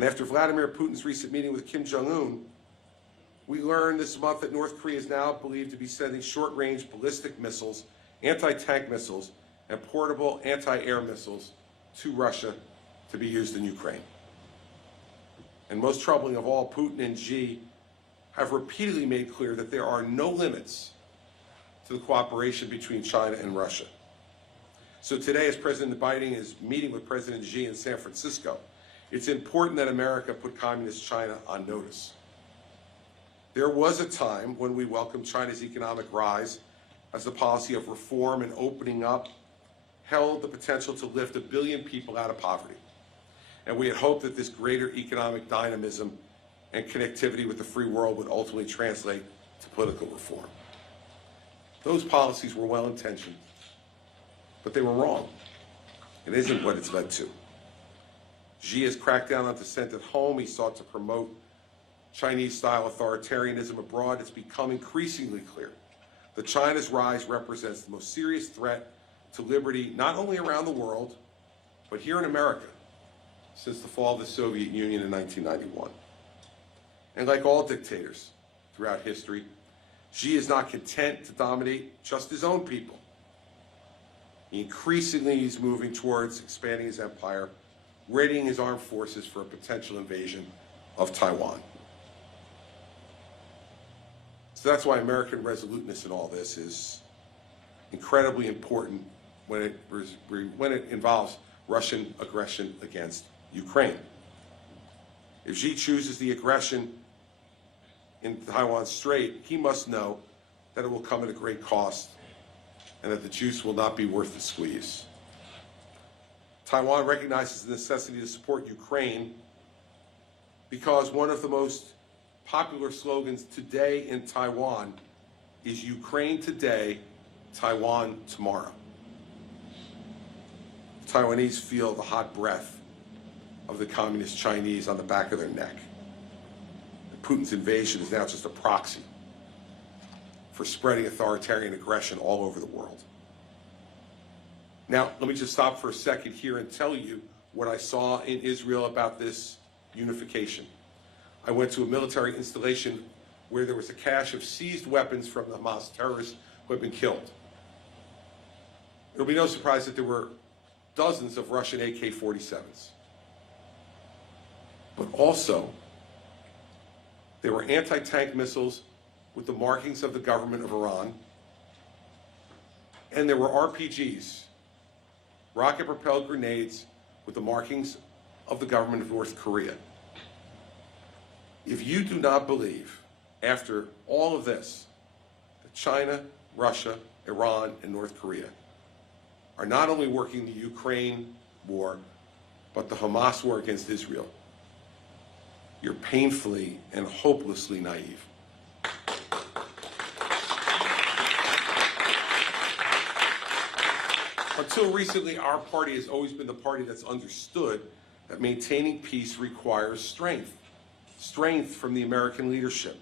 And after Vladimir Putin's recent meeting with Kim Jong-un, we learned this month that North Korea is now believed to be sending short-range ballistic missiles, anti-tank missiles, and portable anti-air missiles to Russia to be used in Ukraine. And most troubling of all, Putin and Xi have repeatedly made clear that there are no limits to the cooperation between China and Russia. So today, as President Biden is meeting with President Xi in San Francisco, it's important that America put Communist China on notice. There was a time when we welcomed China's economic rise as the policy of reform and opening up held the potential to lift 1 billion people out of poverty. And we had hoped that this greater economic dynamism and connectivity with the free world would ultimately translate to political reform. Those policies were well-intentioned, but they were wrong. It isn't what it's led to. Xi has cracked down on dissent at home. He sought to promote Chinese-style authoritarianism abroad. It's become increasingly clear that China's rise represents the most serious threat to liberty, not only around the world, but here in America, since the fall of the Soviet Union in 1991. And like all dictators throughout history, Xi is not content to dominate just his own people. He increasingly is moving towards expanding his empire, readying his armed forces for a potential invasion of Taiwan. So that's why American resoluteness in all this is incredibly important when it involves Russian aggression against Ukraine. If Xi chooses the aggression in Taiwan Strait, he must know that it will come at a great cost and that the juice will not be worth the squeeze. Taiwan recognizes the necessity to support Ukraine because one of the most popular slogans today in Taiwan is Ukraine today, Taiwan tomorrow. The Taiwanese feel the hot breath of the communist Chinese on the back of their neck. Putin's invasion is now just a proxy for spreading authoritarian aggression all over the world. Now, let me just stop for a second here and tell you what I saw in Israel about this unification. I went to a military installation where there was a cache of seized weapons from the Hamas terrorists who had been killed. It'll be no surprise that there were dozens of Russian AK-47s. But also, there were anti-tank missiles with the markings of the government of Iran, and there were RPGs, rocket-propelled grenades with the markings of the government of North Korea. If you do not believe, after all of this, that China, Russia, Iran, and North Korea are not only working the Ukraine war, but the Hamas war against Israel, you're painfully and hopelessly naive. Until recently, our party has always been the party that's understood that maintaining peace requires strength. Strength from the American leadership.